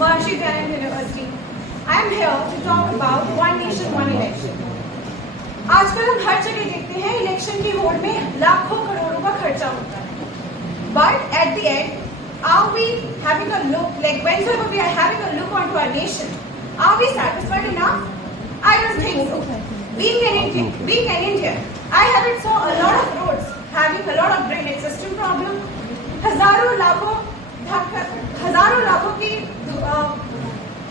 Maharishi Dyanand University. I am here to talk about one nation, one election. आजकल हम हर जगह देखते हैं इलेक्शन की होड़ में लाखों करोड़ों का खर्चा होता है. But at the end, are we having a look, like whenever we are having a look onto our nation, are we satisfied enough? I don't think so. Being an Indian, I haven't saw a lot of roads having a lot of drainage system problem. हजारों लाखों की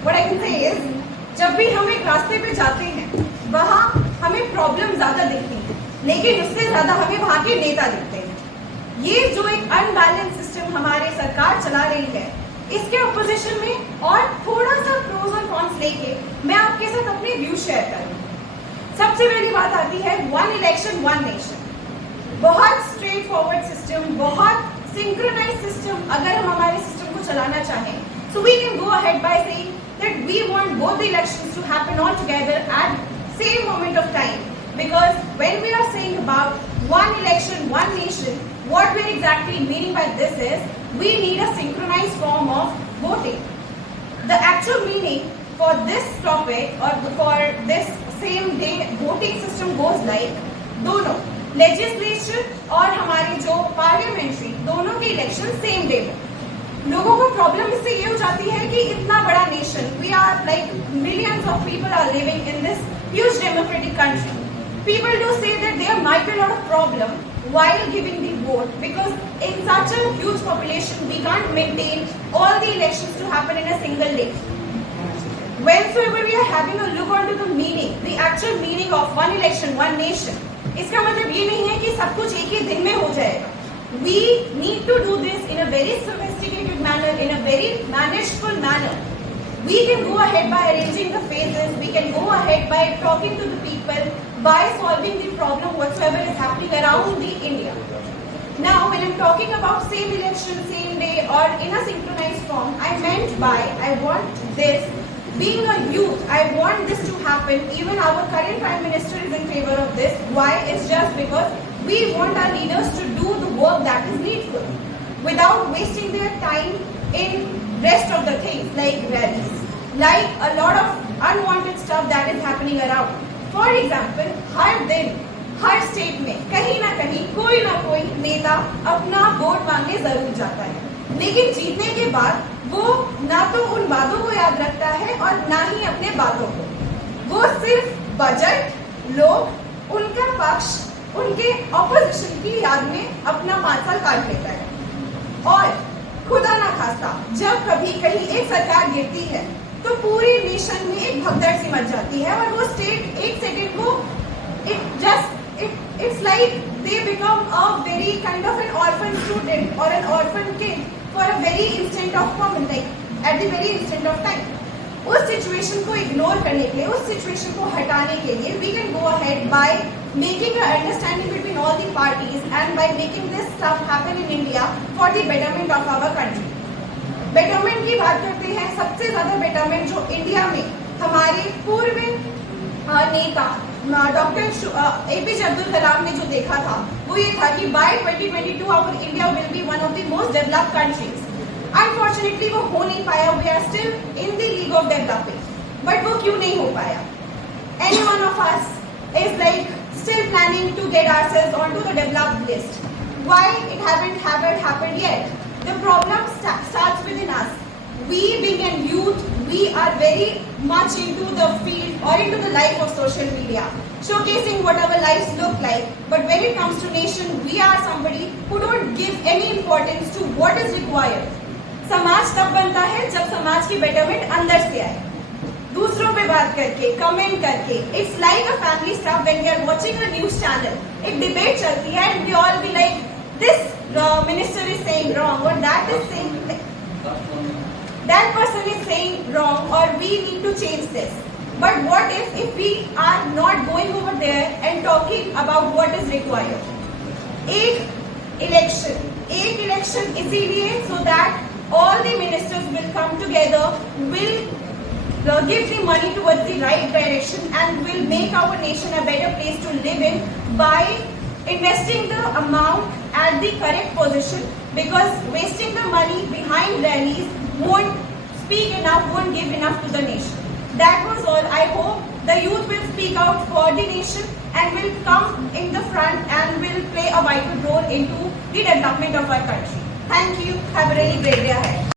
what I can say is, जब भी हम एक रास्ते पे जाते हैं वहाँ हमें प्रॉब्लम ज्यादा दिखती है, लेकिन उससे ज्यादा हमें वहाँ के नेता दिखते हैं. ये जो एक अनबैलेंस सिस्टम हमारी सरकार चला रही है, इसके अपोजिशन में और थोड़ा सा प्रोज और कॉन्स लेके मैं आपके साथ अपने व्यू शेयर करूंगी. सबसे पहली बात आती है वन इलेक्शन वन नेशन. बहुत स्ट्रेट फॉरवर्ड सिस्टम, बहुत सिंक्रोनाइज सिस्टम अगर हम हमारे सिस्टम को चलाना चाहें, so we can go ahead by saying that we want both the elections to happen all together at same moment of time, because when we are saying about one election one nation, what we are exactly meaning by this is we need a synchronized form of voting. The actual meaning for this topic or for this same day voting system goes like, दोनों legislature और हमारे जो parliamentary दोनों के election same day में. लोगों को problem इससे ये हो जाती है कि इतना बड़ा nation, we are like millions of people are living in this huge democratic country. People do say that there might be a lot of problem while giving the vote, because in such a huge population we can't maintain all the elections to happen in a single day. Whenever we are having a look onto the meaning, the actual meaning of one election one nation, इसका मतलब ये नहीं है कि सब कुछ एक ही दिन में हो जाएगा. We need to do this in a very sophisticated manner, in a very manageful manner. We can go ahead by arranging the phases, we can go ahead by talking to the people, by solving the problem whatsoever is happening around the India. Now, when I'm talking about same election, same day or in a synchronized form, I meant by, I want this, being a youth, I want this to happen. Even our current Prime Minister is in favor of this. Why? It's just because we want our leaders to do the work that is needful without wasting their time in rest of the things like rallies, like a lot of unwanted stuff that is happening around. For example, हर दिन हर state में कहीं ना कोई नेता अपना vote मांगने जरूर जाता है, लेकिन जीतने के बाद वो ना तो उन बातों को याद रखता है और ना ही अपने बातों को. वो सिर्फ बजट, लोग, उनका पक्ष, उनके ऑपोजिशन की याद में अपना 5 साल काट लेता है. और खुदा ना खास्ता जब कभी कहीं एक सरकार गिरती है तो पूरे नेशन में एक भगदड़ सी मच जाती है और वो स्टेट एक सेकेंड को it's like they become a very kind of an orphan student or an orphan kid for a very instant of moment, like at the very instant of time. उस situation को ignore करने के लिए, उस situation को हटाने के लिए we can go ahead by making an understanding between all the parties and by making this stuff happen in India for the betterment of our country. Betterment की बात करते हैं, सबसे ज्यादा बेटरमेंट जो इंडिया में हमारे पूर्व नेता डॉक्टर एपीजे अब्दुल कलाम ने जो देखा था वो ये था कि by 2022 our India will be one of the most developed countries. Unfortunately वो हो नहीं पाया. We are still in the league of developing. But वो क्यों नहीं हो पाया? Any one of us is like still planning to get ourselves onto the developed list. Why it haven't happened yet? The problem starts within us. We being a youth, we are very much into the field or into the life of social media, showcasing what our lives look like. But when it comes to nation, we are somebody who don't give any importance to what is required. समाज तब बनता है जब समाज की betterment अंदर से आए, दूसरों पे बात करके, कमेंट करके. It's like a family stuff when we are watching a news channel. एक debate चलती है and we all be like, this minister is saying wrong or that is saying, that person is saying wrong or we need to change this. But what if we are not going over there and talking about what is required? एक election इसीलिए so that all the ministers will come together, will give the money towards the right direction and will make our nation a better place to live in by investing the amount at the correct position, because wasting the money behind rallies won't speak enough won't give enough to the nation. That was all. I hope the youth will speak out for the nation and will come in the front and will play a vital role into the development of our country. Thank you. Have a really great day ahead.